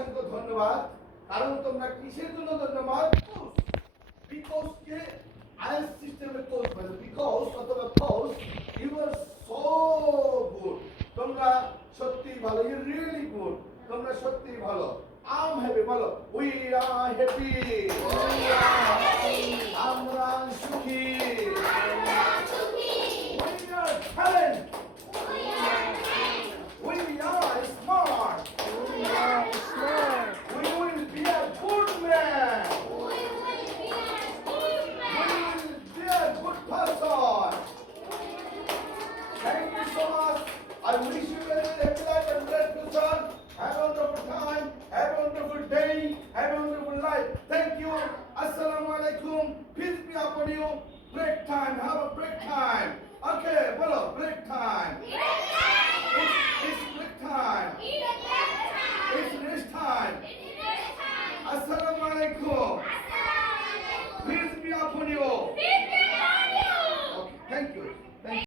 অসংখ্য ধন্যবাদ। কারণ তোমরা কিসের জন্য ধন্যবাদ? বিকজ কে আইএলটিএস সিস্টেমের কোর্স মানে বিকজ অথবা cause you are so good. তোমরা সত্যি ভালো, ইউ রিয়েলি গুড। তোমরা সত্যি ভালো। আম হ্যাপি বলো, উই আর হ্যাপি। আমরা সুখী। We are talent. We are smart. We will be a good man. We will be a good person. Thank you so much. I wish you very happy life and great future. Have a wonderful time. Have a wonderful day. Have a wonderful life. Thank you. Assalamu alaikum. Peace be upon you. Great time. Have a